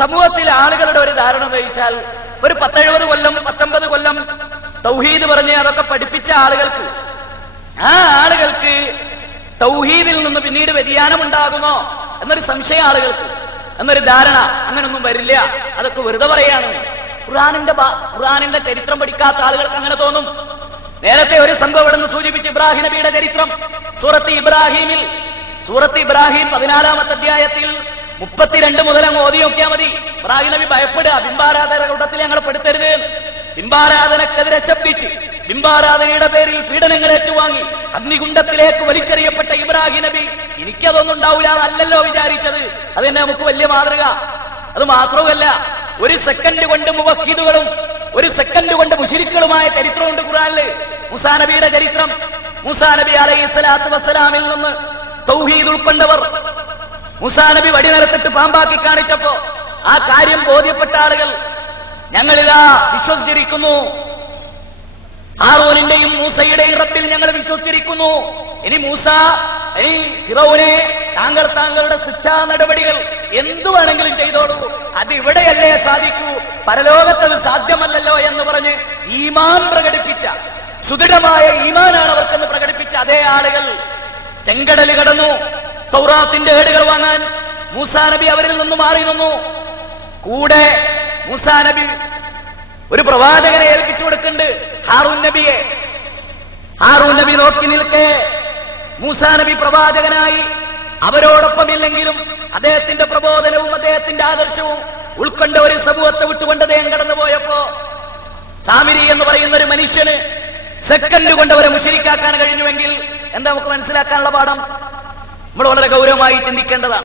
സമൂഹത്തിലെ ആളുകളുടെ ഒരു ധാരണ ഉപയോഗിച്ചാൽ ഒരു 10-70 കൊല്ലം 19 കൊല്ലം തൗഹീദ് പറഞ്ഞ് അതൊക്കെ പഠിപ്പിച്ച ആളുകൾക്ക്, ആ ആളുകൾക്ക് തൗഹീദിൽ നിന്ന് പിന്നീട് വ്യതിയാനം ഉണ്ടാകുമോ എന്നൊരു സംശയം ആളുകൾക്ക്, എന്നൊരു ധാരണ. അങ്ങനൊന്നും വരില്ല, അതൊക്കെ വെറുതെ പറയാണ്. ഖുർആനിന്റെ ചരിത്രം പഠിക്കാത്ത ആളുകൾക്ക് അങ്ങനെ തോന്നും. നേരത്തെ ഒരു സംഭവം ഇവിടെ നിന്ന് സൂചിപ്പിച്ച് ഇബ്രാഹിം നബിയുടെ ചരിത്രം സൂറത്ത് ഇബ്രാഹിം 14-ാമത്തെ അധ്യായത്തിൽ 32 മുതൽ അങ്ങ് ഓതി നോക്കിയാൽ മതി. ഇബ്രാഹിം നബി ഭയപ്പെടുക, ബിംബാരാധന കൂട്ടത്തിൽ ഞങ്ങൾ പെടുത്തരുത്. ബിംബാരാധനക്കെതിരെ ശബ്ദിച്ച് ബിംബാരാധനയുടെ പേരിൽ പീഡനങ്ങൾ ഏറ്റുവാങ്ങി അഗ്നികുണ്ഡത്തിലേക്ക് വലിച്ചെറിയപ്പെട്ട ഇബ്രാഹിം നബി എനിക്കതൊന്നും ഉണ്ടാവില്ല എന്നല്ലല്ലോ വിചാരിച്ചത്. അതെന്നെ നമുക്ക് വലിയ മാതൃക. അത് മാത്രവുമല്ല, ഒരു സെക്കൻഡ് കൊണ്ട് മുവഹിദുകളും 1 സെക്കൻഡ് കൊണ്ട് മുശ്രിക്കുകളുമായ ചരിത്രമുണ്ട് ഖുർആനിൽ. മൂസാ നബിയുടെ ചരിത്രം. മൂസാ നബി അലൈഹിസ്സലാത്തു വസ്സലാമിൽ നിന്ന് തൗഹീദ് ഉൾക്കൊണ്ടവർ മൂസാ നബി വടിനിലത്തിട്ട് പാമ്പാക്കി കാണിച്ചപ്പോ ആ കാര്യം ബോധ്യപ്പെട്ട ആളുകൾ ഞങ്ങളിതാ വിശ്വസിച്ചിരിക്കുന്നു, ഹാറൂനിന്റെയും മൂസയുടെയും റബ്ബിൽ ഞങ്ങൾ വിശ്വസിച്ചിരിക്കുന്നു. ഇനി മൂസ, ഇനി ഫിറൗനെ താങ്കളുടെ ശിക്ഷാ നടപടികൾ എന്തു വേണമെങ്കിലും ചെയ്തോളൂ, അത് ഇവിടെയല്ലേ സാധിക്കൂ, പരലോകത്തത് സാധ്യമല്ലല്ലോ എന്ന് പറഞ്ഞ് ഈമാൻ പ്രകടിപ്പിച്ച, സുദൃഢമായ ഈമാനാണ് അവർക്കെന്ന് പ്രകടിപ്പിച്ച അതേ ആളുകൾ ചെങ്കടൽ കടന്നു തൗറാത്തിന്റെ ഏടുകൾ വാങ്ങാൻ. മൂസാ നബി അവരിൽ നിന്ന് മാറി നിന്നു. കൂടെ മൂസാ നബി ഒരു പ്രവാചകനെ ഏൽപ്പിച്ചു കൊടുക്കുന്നുണ്ട്, ഹാറൂൻ നബിയെ. ഹാറൂൻ നബി നോക്കി നിൽക്കെ മൂസാ നബി പ്രവാചകനായി അവരോടൊപ്പമില്ലെങ്കിലും അദ്ദേഹത്തിന്റെ പ്രബോധനവും അദ്ദേഹത്തിന്റെ ആദർശവും ഉൾക്കൊണ്ട ഒരു സമൂഹത്തെ വിട്ടുകൊണ്ട് അദ്ദേഹം കടന്നുപോയപ്പോ സാമിരി എന്ന് പറയുന്ന ഒരു മനുഷ്യന് സെക്കൻഡ് കൊണ്ട് അവരെ മുശ്രിക്കാക്കാൻ കഴിഞ്ഞുവെങ്കിൽ എന്താ നമുക്ക് മനസ്സിലാക്കാനുള്ള പാഠം? നമ്മൾ വളരെ ഗൗരവമായി ചിന്തിക്കേണ്ടതാണ്.